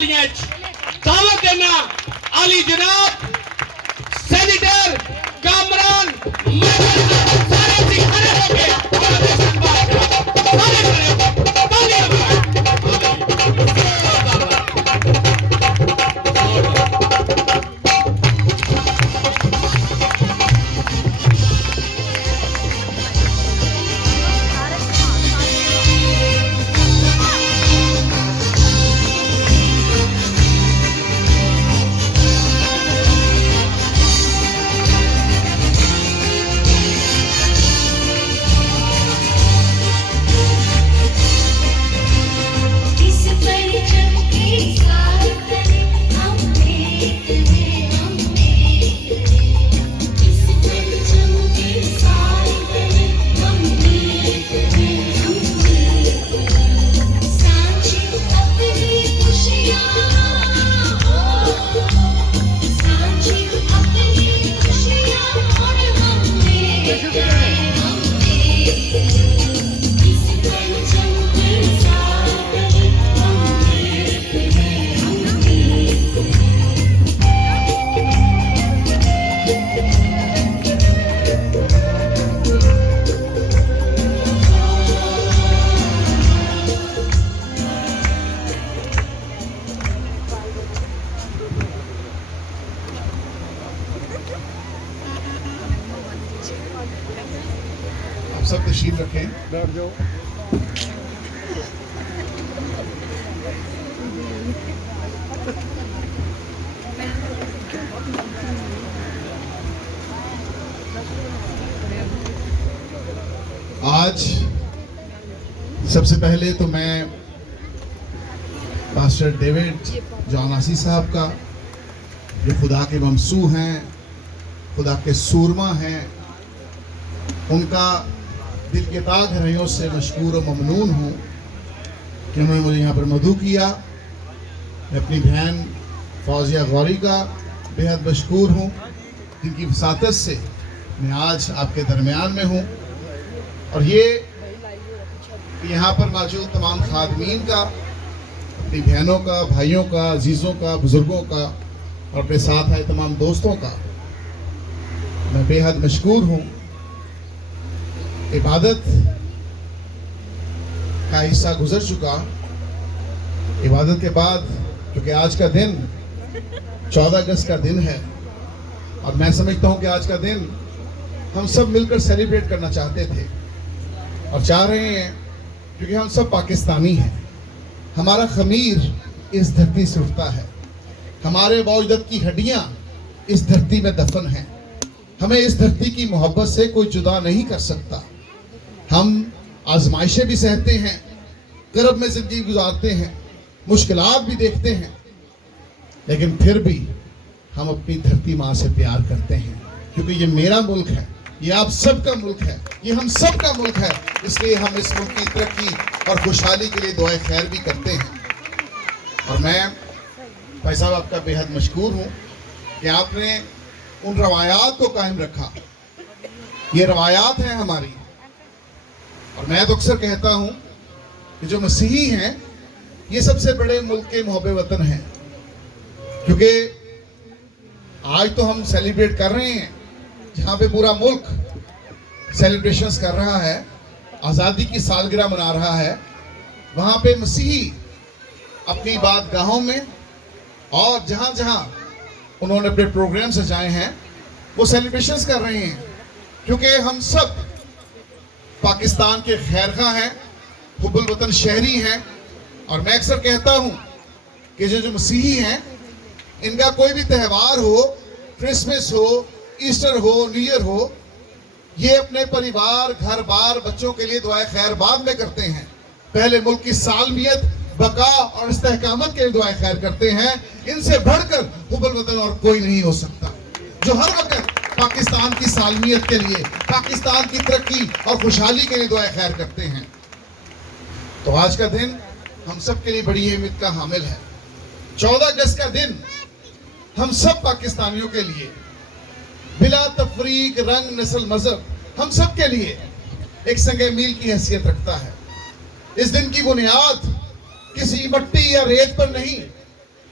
دعوت دینا علی جناب سینیٹر کامران سارے کھڑے ہو کے سب تشریف رکھیں. آج سب سے پہلے تو میں پاسٹر ڈیوڈ جان آسی صاحب کا، جو خدا کے ممسوح ہیں، خدا کے سورما ہیں، ان کا دل کے تاگ ہریوں سے مشکور و ممنون ہوں کہ انہوں نے مجھے یہاں پر مدعو کیا. میں اپنی بہن فوزیہ غوری کا بہت مشکور ہوں، جن کی وساطت سے میں آج آپ کے درمیان میں ہوں. اور یہ یہاں پر موجود تمام خادمین کا، اپنی بہنوں کا، بھائیوں کا، عزیزوں کا، بزرگوں کا اور اپنے ساتھ آئے تمام دوستوں کا میں بے حد مشکور ہوں. عبادت کا حصہ گزر چکا. عبادت کے بعد کیونکہ آج کا دن 14 اگست کا دن ہے، اور میں سمجھتا ہوں کہ آج کا دن ہم سب مل کر سیلیبریٹ کرنا چاہتے تھے اور چاہ رہے ہیں، کیونکہ ہم سب پاکستانی ہیں. ہمارا خمیر اس دھرتی سے اٹھتا ہے، ہمارے باوجدت کی ہڈیاں اس دھرتی میں دفن ہیں. ہمیں اس دھرتی کی محبت سے کوئی جدا نہیں کر سکتا. ہم آزمائشیں بھی سہتے ہیں، کرب میں زندگی گزارتے ہیں، مشکلات بھی دیکھتے ہیں، لیکن پھر بھی ہم اپنی دھرتی ماں سے پیار کرتے ہیں، کیونکہ یہ میرا ملک ہے، یہ آپ سب کا ملک ہے، یہ ہم سب کا ملک ہے. اس لیے ہم اس ملک کی ترقی اور خوشحالی کے لیے دعائیں خیر بھی کرتے ہیں. اور میں بھائی صاحب آپ کا بے حد مشکور ہوں کہ آپ نے ان روایات کو قائم رکھا. یہ روایات ہیں ہماری، اور میں تو اکثر کہتا ہوں کہ جو مسیحی ہیں یہ سب سے بڑے ملک کے محب وطن ہیں، کیونکہ آج تو ہم سیلیبریٹ کر رہے ہیں جہاں پہ پورا ملک سیلیبریشنز کر رہا ہے، آزادی کی سالگرہ منا رہا ہے. وہاں پہ مسیحی اپنی عبادت گاہوں میں اور جہاں جہاں انہوں نے اپنے پروگرام سجائے ہیں وہ سیلیبریشنز کر رہے ہیں، کیونکہ ہم سب پاکستان کے خیرخواہ ہیں، حب الوطن شہری ہیں. اور میں اکثر کہتا ہوں کہ جو مسیحی ہیں ان کا کوئی بھی تہوار ہو، کرسمس ہو، ایسٹر ہو، نیو ایئر ہو، یہ اپنے پریوار، گھر بار، بچوں کے لیے دعائیں خیر بعد میں کرتے ہیں. پہلے ملک کی سالمیت، بقا اور استحکامت کے لیے دعائیں خیر کرتے ہیں. ان سے بڑھ کر حب الوطن اور کوئی نہیں ہو سکتا، جو ہر وقت پاکستان کی سالمیت کے لیے، پاکستان کی ترقی اور خوشحالی کے لیے دعائیں خیر کرتے ہیں. تو آج کا دن ہم سب کے لیے بڑی اہمیت کا حامل ہے. 14 اگست کا دن ہم سب پاکستانیوں کے لیے بلا تفریق، رنگ، نسل، مذہب، ہم سب کے لیے ایک سنگ میل کی حیثیت رکھتا ہے. اس دن کی بنیاد کسی مٹی یا ریت پر نہیں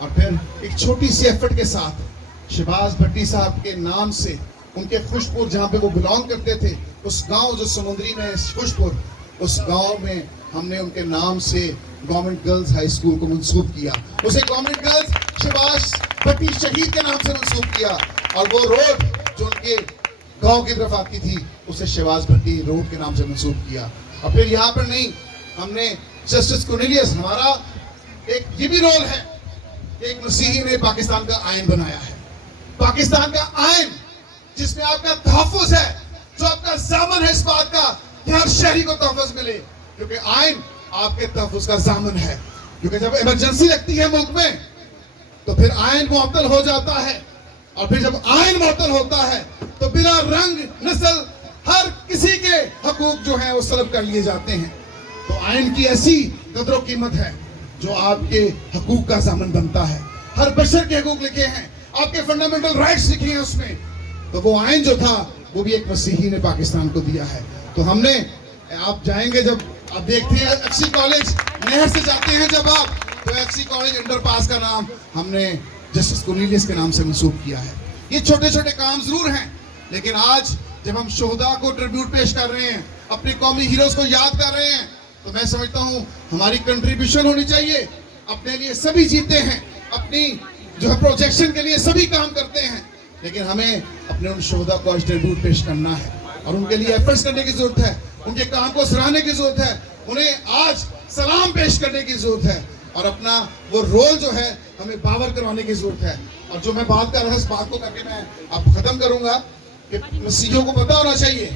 اور پھر ایک چھوٹی سی ایفرٹ کے ساتھ شہباز بھٹی صاحب کے نام سے ان کے خوشپور جہاں پہ وہ بلانگ کرتے تھے اس گاؤں جو سمندری میں ہے خوشپور اس گاؤں میں ہم نے ان کے نام سے گورنمنٹ گرلز ہائی اسکول کو منسوب کیا اسے گورنمنٹ گرلز شہباز بھٹی شہید کے نام سے منسوب کیا اور وہ روڈ جو ان کے گاؤں کی طرف آتی تھی اسے شہباز بھٹی روڈ کے نام سے منسوب کیا اور پھر یہاں پر نہیں ہم نے جسٹس کورنیلیس ہمارا ایک یہ بھی رول ہے ایک مسیحی نے پاکستان کا آئین بنایا ہے پاکستان کا آئین جس میں آپ کا تحفظ ہے جو آپ کا ضامن ہے اس بات کا کہ ہر شہری کو تحفظ ملے کیونکہ آئین آپ کے تحفظ کا ضامن ہے کیونکہ جب ایمرجنسی لگتی ہے ملک میں تو پھر آئین معطل ہو جاتا ہے اور پھر جب آئین معطل ہوتا ہے تو بلا رنگ نسل ہر کسی کے حقوق جو ہیں وہ سلب کر لیے جاتے ہیں تو آئین کی ایسی قدر و قیمت ہے جو آپ کے حقوق کا ضامن بنتا ہے ہر بشر کے حقوق لکھے ہیں آپ کے فنڈامنٹل رائٹس لکھے ہیں اس میں تو وہ آئین جو تھا وہ بھی ایک مسیحی نے پاکستان کو دیا ہے تو ہم نے آپ جائیں گے جب آپ دیکھتے ہیں ایف سی کالج نہر سے جاتے ہیں جب آپ تو ایف سی کالج انڈر پاس کا نام ہم نے جسٹس کورنیلیس کے نام سے منسوب کیا ہے یہ چھوٹے چھوٹے کام ضرور ہیں لیکن آج جب ہم شہداء کو ٹریبیوٹ پیش کر رہے ہیں اپنے قومی ہیروز کو یاد کر رہے ہیں تو میں سمجھتا ہوں ہماری کنٹریبیوشن ہونی چاہیے اپنے لیے سبھی جیتے ہیں اپنی جو ہے پروجیکشن کے لیے سبھی کام کرتے ہیں لیکن ہمیں اپنے ان شہداء کو آج ٹریبیوٹ پیش کرنا ہے اور ان کے لیے ایفرٹس کرنے کی ضرورت ہے ان کے کام کو سراہنے کی ضرورت ہے انہیں آج سلام پیش کرنے کی ضرورت ہے اور اپنا وہ رول جو ہے ہمیں باور کروانے کی ضرورت ہے اور جو میں بات کر رہا ہوں اس بات کو کر کے میں اب ختم کروں گا کہ مسیحیوں کو پتہ ہونا چاہیے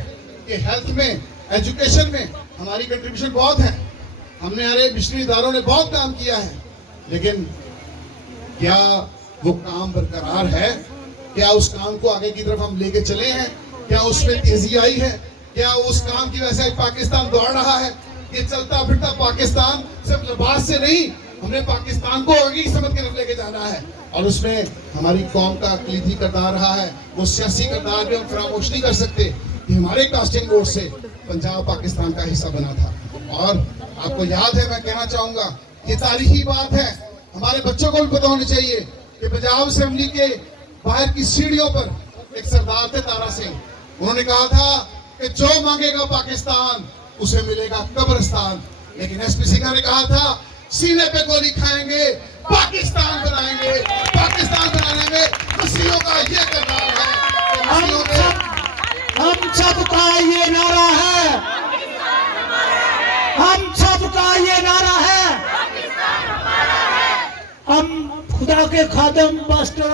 کہ ہیلتھ میں ایجوکیشن میں ہماری کنٹریبیوشن بہت ہے ہم نے ہمارے مشنری اداروں نے بہت کام کیا ہے لیکن کیا وہ کام برقرار ہے کیا اس کام کو آگے کی طرف ہم لے کے چلے ہیں کیا اس میں تیزی آئی ہے کیا اس کام کی وجہ سے پاکستان دوڑ رہا ہے یہ چلتا پھرتا پاکستان صرف لباس سے نہیں ہم نے پاکستان کو آگے سمجھ کے لے کے جانا ہے اور اس میں ہماری قوم کا کلیدی کردار رہا ہے وہ سیاسی کردار بھی ہم فراموش نہیں کر سکتے کہ ہمارے کاسٹنگ ووٹ سے پنجاب پاکستان کا حصہ بنا تھا اور آپ کو یاد ہے میں کہنا چاہوں گا یہ تاریخی بات ہے ہمارے بچوں کو بھی پتہ ہونی چاہیے کہ پنجاب اسمبلی کے باہر کی سیڑھیوں پر ایک سردار تھے تارا سنگھ انہوں نے کہا تھا کہ جو مانگے گا پاکستان اسے ملے گا قبرستان لیکن ایس پی سنگھ نے کہا تھا سینے پہ گولی کھائیں گے پاکستان بنائیں گے پاکستان بنانے میں مسیحیوں کا یہ کردار ہے ہم سب کا یہ نعرہ ہے ہم سب کا یہ نعرہ ہے ہم خدا کے خادم پاسٹر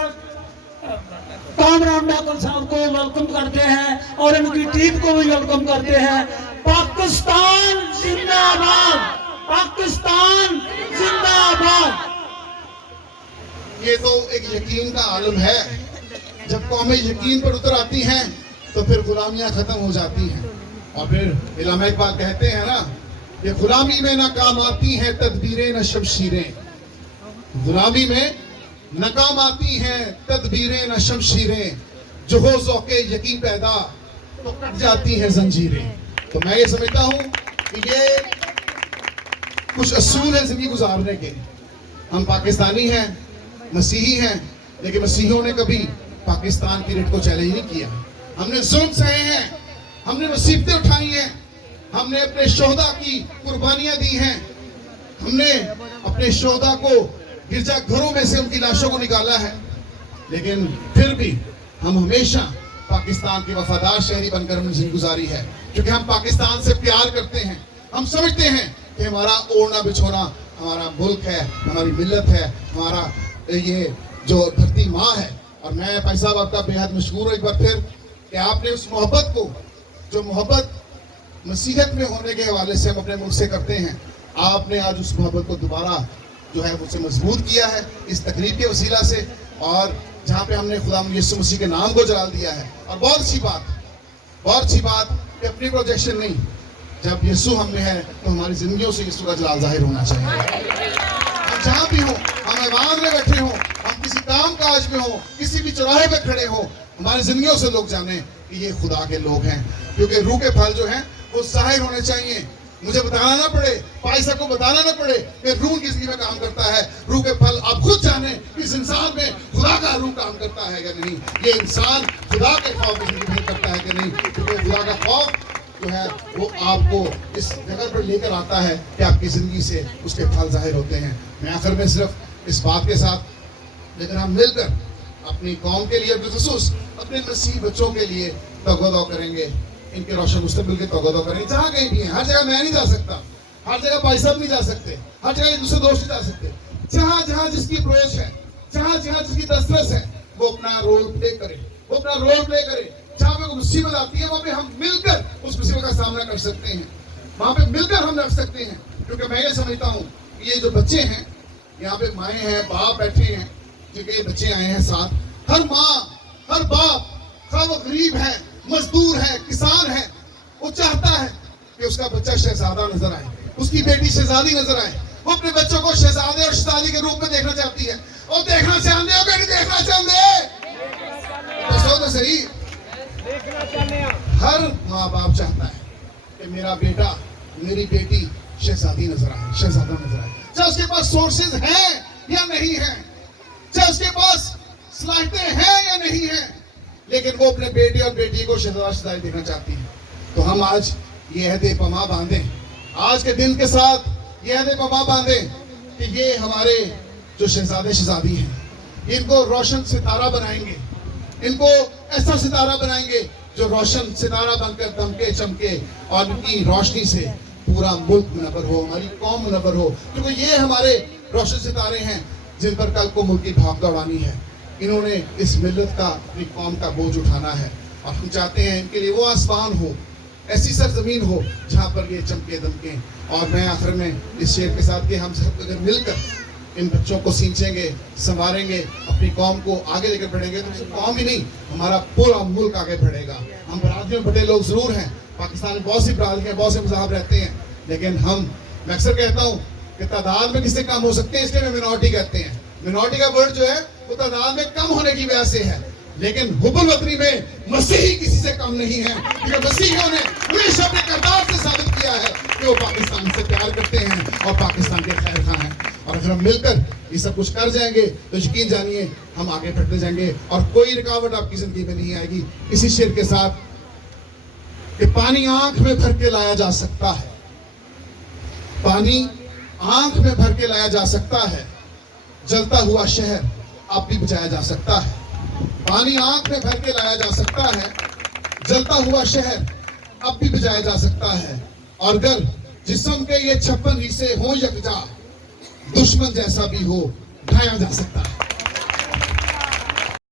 کامران ڈاکر صاحب کو ویلکم کرتے ہیں اور ان کی ٹیم کو بھی ویلکم کرتے ہیں پاکستان زندہ باد پاکستان زندہ باد یہ تو ایک یقین کا عالم ہے جب قومیں یقین پر اتر آتی ہیں تو پھر غلامیاں ختم ہو جاتی ہیں اور پھر علامہ اقبال کہتے ہیں نا کہ غلامی میں ناکام آتی ہیں تدبیریں نہ شمشیریں غلامی میں ناکام آتی ہیں تدبیریں نہ شمشیریں جو ہو ذوق یقین پیدا تو کٹ جاتی ہیں زنجیریں تو میں یہ سمجھتا ہوں کہ یہ کچھ اصول ہیں زندگی گزارنے کے ہم پاکستانی ہیں مسیحی ہیں لیکن مسیحیوں نے کبھی پاکستان کی ریٹ کو چیلنج نہیں کیا ہم نے ظلم سہے ہیں ہم نے مصیبتیں اٹھائی ہیں ہم نے اپنے شہداء کی قربانیاں دی ہیں ہم نے اپنے شہداء کو گرجا گھروں میں سے ان کی لاشوں کو نکالا ہے لیکن پھر بھی ہم ہمیشہ پاکستان کے وفادار شہری بن کر ہم نے زندگی گزاری ہے کیونکہ ہم پاکستان سے پیار کرتے ہیں ہم سمجھتے ہیں کہ ہمارا اوڑھنا بچھونا ہمارا ملک ہے ہماری ملت ہے ہمارا یہ جو دھرتی ماں ہے اور میں بھائی صاحب آپ کا بے حد مشکور ہوں ایک بار پھر کہ آپ نے اس محبت کو جو محبت مسیحیت میں ہونے کے حوالے سے ہم اپنے ملک سے کرتے ہیں آپ نے آج اس محبت کو دوبارہ جو ہے اسے مضبوط کیا ہے اس تقریب کے وسیلہ سے اور جہاں پہ ہم نے خدا یسوع مسیح کے نام کو جلال دیا ہے اور بہت اچھی بات کہ اپنی پروجیکشن نہیں جب یسوع ہم میں ہے تو ہماری زندگیوں سے یسوع کا جلال ظاہر ہونا چاہیے ہم جہاں بھی ہوں ہم ایوان میں بیٹھے ہوں ہم کسی کام کاج میں ہوں کسی بھی چوراہے پہ کھڑے ہوں ہماری زندگیوں سے لوگ جانیں کہ یہ خدا کے لوگ ہیں کیونکہ روح کے پھل جو ہیں وہ ظاہر ہونے چاہیے مجھے بتانا نہ پڑے بھائی صاحب کو بتانا نہ پڑے کہ روح کس لیے میں کام کرتا ہے روح کے پھل آپ خود جانیں اس انسان میں خدا کا روح کام کرتا ہے یا نہیں, یہ انسان خدا کے خوف میں زندگی بسر کرتا ہے کہ نہیں, کیونکہ خدا کا خوف جو ہے وہ آپ کو اس جگہ پر لے کر آتا ہے کہ آپ کی زندگی سے اس کے پھل ظاہر ہوتے ہیں. میں آخر میں صرف اس بات کے ساتھ, لیکن ہم مل کر اپنی قوم کے لیے بالخصوص اپنے مسیح بچوں کے لیے توغہ کریں گے, ان کے روشن مستقبل کے توغہ کریں گے. جہاں کہیں بھی ہیں, ہر جگہ میں نہیں جا سکتا, ہر جگہ بھائی صاحب نہیں جا سکتے, ہر جگہ دوسرے دوست نہیں جا سکتے. جہاں جہاں جس کی اپروچ ہے, جہاں جہاں جس کی دسترس ہے, وہ اپنا رول پلے کرے, وہ اپنا رول پلے کرے. جہاں پہ کوئی مصیبت آتی ہے وہاں پہ ہم مل کر اس مصیبت کا سامنا کر سکتے ہیں, وہاں پہ مل کر ہم رکھ سکتے ہیں. کیونکہ میں یہ سمجھتا ہوں کہ یہ جو بچے ہیں یہاں پہ, مائیں ہیں, باپ بیٹھے ہیں, کیونکہ یہ بچے آئے ہیں ساتھ, ہر ماں ہر باپ, خواہ وہ غریب ہے, مزدور ہے, کسان ہے, وہ چاہتا ہے کہ اس کا بچہ شہزادہ نظر آئے, اس کی بیٹی شہزادی نظر آئے. وہ اپنے بچوں کو شہزادے اور شہزادی کے روپ میں دیکھنا چاہتی ہے. اور دیکھنا چاہتے ہو کہ نہیں دیکھنا چاہتے؟ تو صحیح, ہر ماں باپ چاہتا ہے کہ میرا بیٹا میری بیٹی شہزادی نظر آئے, شہزادہ نظر آئے. چاہے اس کے پاس سورسز ہیں یا نہیں ہیں, چاہے اس کے پاس صلاحیتیں ہیں یا نہیں ہیں, لیکن وہ اپنے بیٹے اور بیٹی کو شہزادہ شہزادی دیکھنا چاہتی ہے. تو ہم آج یہ عہد پما باندھیں, آج کے دن کے ساتھ یہ عہد پما باندھیں کہ یہ ہمارے جو شہزادے شہزادی ہیں, ان کو روشن ستارہ بنائیں گے, ان کو ایسا ستارہ بنائیں گے جو روشن ستارہ بن کر دمکے چمکے, اور ان کی روشنی سے پورا ملک منور ہو, ہماری قوم منور ہو. کیونکہ یہ ہمارے روشن ستارے ہیں جن پر کل کو ملک کی بھاگ دوڑانی ہے. انہوں نے اس ملت کا, اپنی قوم کا بوجھ اٹھانا ہے, اور ہم چاہتے ہیں ان کے لیے وہ آسمان ہو, ایسی سرزمین ہو جہاں پر یہ چمکے دمکیں. اور میں آخر میں اس شعر کے ساتھ کہ ہم سب اگر مل کر ان بچوں کو سینچیں گے, سنواریں گے, اپنی قوم کو آگے لے کر بڑھیں گے, تو صرف قوم ہی نہیں ہمارا پورا ملک آگے بڑھے گا. ہم برادریوں میں بڑے لوگ ضرور ہیں, پاکستان میں بہت سی برادریاں, بہت سے مذاہب رہتے ہیں, لیکن میں اکثر کہتا ہوں کہ تعداد میں کس سے کم ہو سکتے ہیں, اس لیے میں منورٹی کہتے ہیں. منورٹی کا ورڈ جو ہے وہ تعداد میں کم ہونے کی وجہ سے ہے, لیکن حب الوطنی میں مسیحی کسی سے کم نہیں ہے, کیونکہ مسیحیوں نے ہمیشہ اپنے کردار سے ثابت کیا ہے کہ وہ پاکستان سے پیار کرتے ہیں اور پاکستان کے خیر خواہ ہیں. اور اگر ہم مل کر یہ سب کچھ کر جائیں گے تو یقین جانیے ہم آگے بڑھتے جائیں گے, اور کوئی رکاوٹ آپ کی زندگی میں نہیں آئے گی. اسی شعر کے ساتھ کہ پانی آنکھ میں بھر کے لایا جا سکتا ہے, پانی آنکھ میں بھر کے لایا جا سکتا ہے, جلتا ہوا شہر اب بھی بچایا جا سکتا ہے. پانی آنکھ میں بھر کے لایا جا سکتا ہے, جلتا ہوا شہر اب بھی بچایا جا سکتا ہے. اور اگر جسم کے یہ 56 حصے ہوں یکجا, دشمن جیسا بھی ہو ڈھایا جا سکتا ہے.